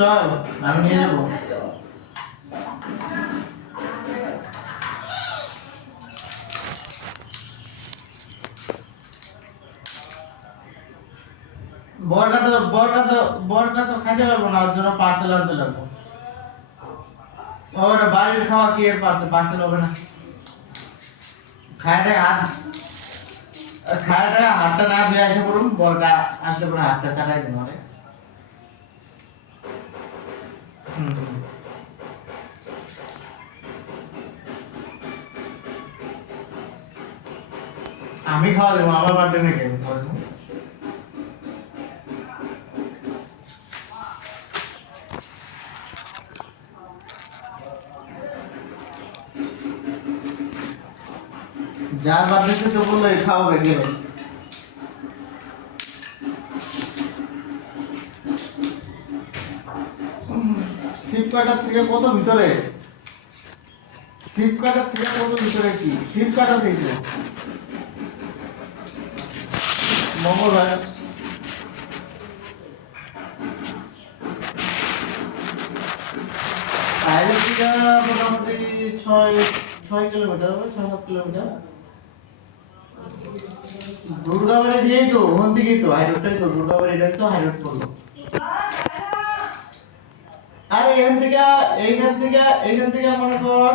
চল আমি নিয়ে যাবো। বড়টা তো খাইতে পারবো না, ওর জন্য পার্সেল আনতে লাগবো। ওর বাড়ির খাওয়া কি এর পার্সেল হবে না? খায়াটা হাতটা না ধুয়ে আসে পড়ুন, বড়টা আসলে পরে হাতটা চাটাই দিন মানে। আমি খাওয়া দেবো, আমার বার্থডে নাকি আমি খাওয়া দেবো। যার বার্থডে তো বললো খাওয়াবে গেলে। শিবকাটার থেকে কত ভিতরে? শিবকাটার থেকে কত ভিতরে কি? শিবকাটা দেখো মঙ্গলবার। বাইরের থেকে মোটামুটি 6 কিলোমিটার হবে, 6-7 কিলোমিটার। দুর্গাবাড়ি দিয়েই তো, ওখান থেকেই তো হাইরোডটাই তো, দুর্গাবাড়িটাই তো হাইরোড পড়লো। আরে এইখান থেকে মনে কর